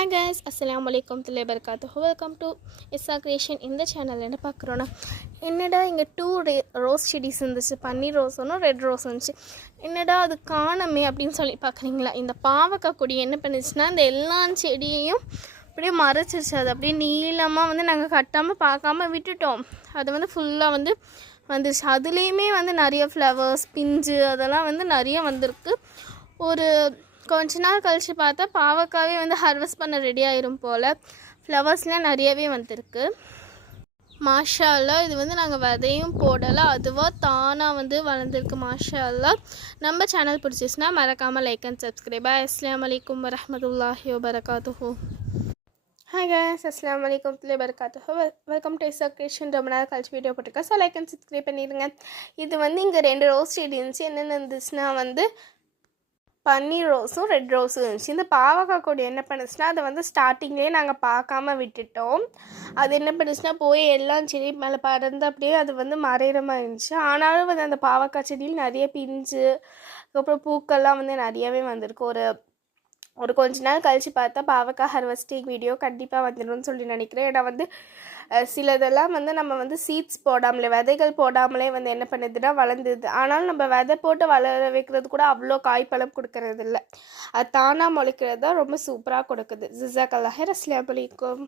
Hi guys, Assalamu alaikum warahmatullahi wabarakatuh. Welcome to Issa Creation. இந்த channel என்ன பார்க்குறோன்னா, என்னடா இங்கே 2 ரோஸ் செடிஸ் இருந்துச்சு. பன்னீர் ரோஸ் ஒன்றும் ரெட் ரோஸ் இருந்துச்சு. என்னடா அது காணமே அப்படின்னு சொல்லி பார்க்குறீங்களா? இந்த பாவக்காய் கொடி என்ன பண்ணுச்சுன்னா, இந்த எல்லா செடியையும் அப்படியே மறைச்சிருச்சு. அது அப்படியே நீளமாக வந்து நாங்கள் கட்டாமல் பார்க்காம விட்டுட்டோம். அது வந்து ஃபுல்லாக வந்து வந்துருச்சு. அதுலேயுமே வந்து நிறைய ஃப்ளவர்ஸ், பிஞ்சு அதெல்லாம் வந்து நிறைய வந்திருக்கு. ஒரு கொஞ்ச நாள் கழித்து பார்த்தா பாவக்காவே வந்து ஹார்வெஸ்ட் பண்ண ரெடி ஆயிரும் போல். ஃப்ளவர்ஸ்லாம் நிறையவே வந்திருக்கு. மாஷா அல்லாஹ். இது வந்து நாங்கள் விதையும் போடலை, அதுவாக தானாக வந்து வளர்ந்துருக்கு. மாஷா அல்லாஹ். நம்ம சேனல் பிடிச்சிச்சுன்னா மறக்காமல் லைக் அண்ட் சப்ஸ்கிரைப். அஸ்ஸலாமு அலைக்கும் வரஹ்மத்துல்லாஹி வபரகாத்துஹு. ஹாய் கைஸ், அஸ்ஸலாமு அலைக்கும் வரஹ்மத்துல்லாஹி வபரகாத்துஹு. Welcome to Issa creation. ரொம்ப நாள் கழிச்சு வீடியோ போட்டிருக்கேன். ஸோ லைக் அண்ட் சப்ஸ்கிரைப் பண்ணிடுங்க. இது வந்து இங்கே 2 ரோஸ் செடி இருந்துச்சு. என்னென்ன இருந்துச்சுன்னா வந்து பன்னீர் ரோஸும் ரெட் ரோஸும் இருந்துச்சு. இந்த பாவக்காய் கொடி என்ன பண்ணுச்சுன்னா, அதை வந்து ஸ்டார்டிங்லேயே நாங்கள் பார்க்காம விட்டுட்டோம். அது என்ன பண்ணுச்சுன்னா, போய் எல்லாம் செடி மேலே பறந்து அப்படியே அது வந்து மறையிற மாதிரி இருந்துச்சு. ஆனாலும் வந்து அந்த பாவக்காய் செடியில் நிறைய பிஞ்சு, அதுக்கப்புறம் பூக்கள்லாம் வந்து நிறையவே வந்திருக்கு. ஒரு கொஞ்ச நாள் கழித்து பார்த்தா பாவக்காய் ஹார்வெஸ்டிங் வீடியோ கண்டிப்பாக வந்துடும்னு சொல்லி நினைக்கிறேன். ஏன்னா வந்து சிலதெல்லாம் வந்து நம்ம வந்து சீட்ஸ் போடாமலே, விதைகள் போடாமலே வந்து என்ன பண்ணுதுன்னா வளர்ந்துது. ஆனாலும் நம்ம விதை போட்டு வளர வைக்கிறது கூட அவ்வளோ காய்ப்பழம் கொடுக்கறது இல்லை. அது தானாக முளைக்கிறது தான் ரொம்ப சூப்பராக கொடுக்குது. ஜிஸாக்கல்லாஹ். அஸ்ஸலாமு அலைக்கும்.